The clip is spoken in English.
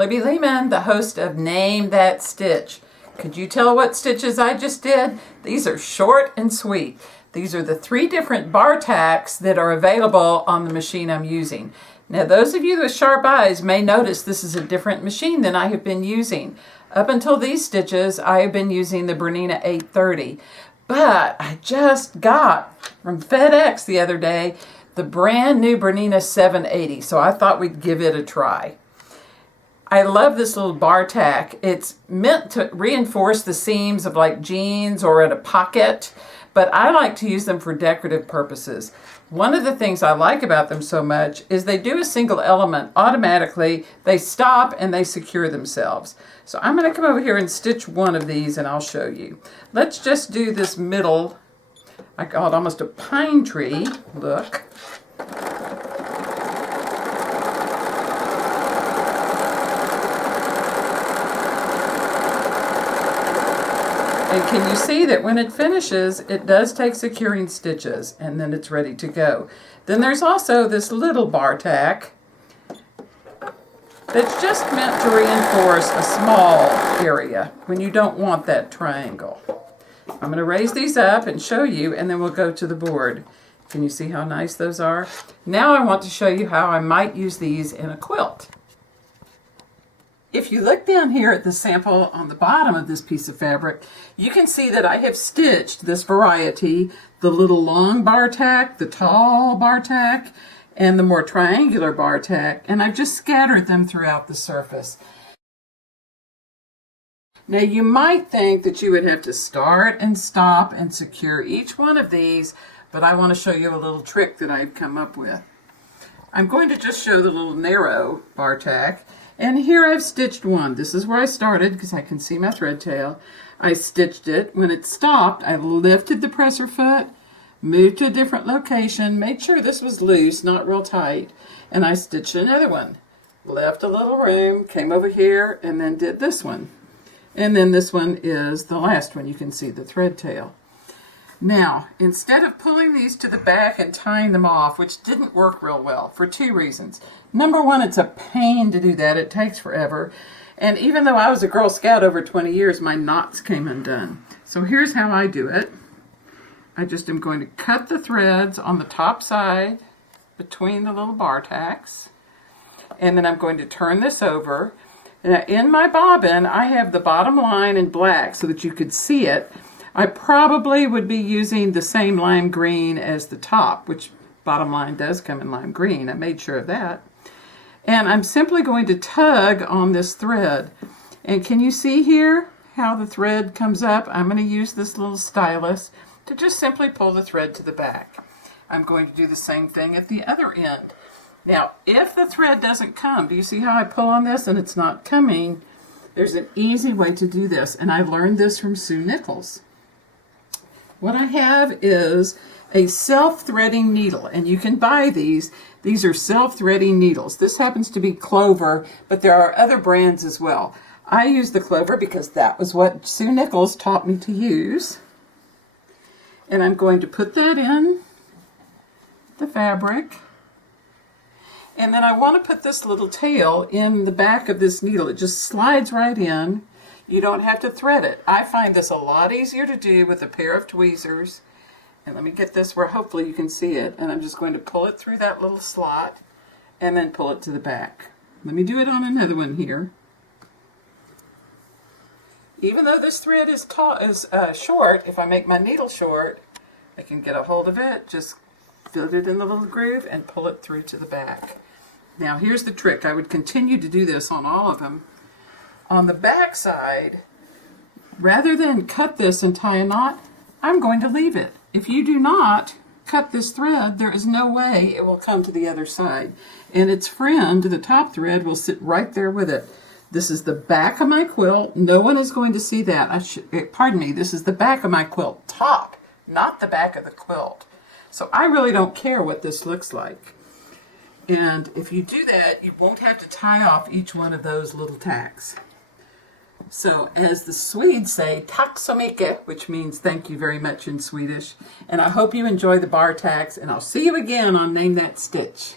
Libby Lehman, the host of Name That Stitch. Could you tell what stitches I just did? These are short and sweet. These are the 3 different Bartacks that are available on the machine I'm using. Now those of you with sharp eyes may notice this is a different machine than I have been using. Up until these stitches, I have been using the Bernina 830. But I just got from FedEx the other day the brand new Bernina 780, so I thought we'd give it a try. I love this little Bartack. It's meant to reinforce the seams of like jeans or at a pocket, but I like to use them for decorative purposes. One of the things I like about them so much is they do a single element automatically. They stop and they secure themselves. So I'm going to come over here and stitch one of these and I'll show you. Let's just do this middle, I call it almost a pine tree look. And can you see that when it finishes, it does take securing stitches, and then it's ready to go. Then there's also this little Bartack that's just meant to reinforce a small area when you don't want that triangle. I'm going to raise these up and show you, and then we'll go to the board. Can you see how nice those are? Now I want to show you how I might use these in a quilt. If you look down here at the sample on the bottom of this piece of fabric, you can see that I have stitched this variety, the little long Bartack, the tall Bartack, and the more triangular Bartack, and I've just scattered them throughout the surface. Now you might think that you would have to start and stop and secure each one of these, but I want to show you a little trick that I've come up with. I'm going to just show the little narrow Bartack. And here I've stitched one. This is where I started because I can see my thread tail. I stitched it. When it stopped, I lifted the presser foot, moved to a different location, made sure this was loose, not real tight, and I stitched another one. Left a little room, came over here, and then did this one. And then this one is the last one. You can see the thread tail. Now, instead of pulling these to the back and tying them off, which didn't work real well for 2 reasons. Number one, it's a pain to do that. It takes forever. And even though I was a Girl Scout over 20 years, my knots came undone. So here's how I do it. I just am going to cut the threads on the top side between the little Bartacks. And then I'm going to turn this over. Now in my bobbin, I have the bottom line in black so that you could see it. I probably would be using the same lime green as the top, which bottom line does come in lime green. I made sure of that. And I'm simply going to tug on this thread. And can you see here how the thread comes up? I'm going to use this little stylus to just simply pull the thread to the back. I'm going to do the same thing at the other end. Now, if the thread doesn't come, do you see how I pull on this and it's not coming? There's an easy way to do this, and I learned this from Sue Nichols. What I have is a self-threading needle, and you can buy these. These are self-threading needles. This happens to be Clover, but there are other brands as well. I use the Clover because that was what Sue Nichols taught me to use. And I'm going to put that in the fabric. And then I want to put this little tail in the back of this needle. It just slides right in. You don't have to thread it. I find this a lot easier to do with a pair of tweezers. And let me get this where hopefully you can see it. And I'm just going to pull it through that little slot and then pull it to the back. Let me do it on another one here. Even though this thread is short, if I make my needle short, I can get a hold of it, just fit it in the little groove and pull it through to the back. Now here's the trick. I would continue to do this on all of them. On the back side, rather than cut this and tie a knot, I'm going to leave it. If you do not cut this thread, there is no way it will come to the other side. And its friend, the top thread, will sit right there with it. This is the back of my quilt. No one is going to see that. Pardon me, this is the back of my quilt top, not the back of the quilt. So I really don't care what this looks like. And if you do that, you won't have to tie off each one of those little tacks. So as the Swedes say, tack så mycket, which means thank you very much in Swedish. And I hope you enjoy the Bartacks, and I'll see you again on Name That Stitch.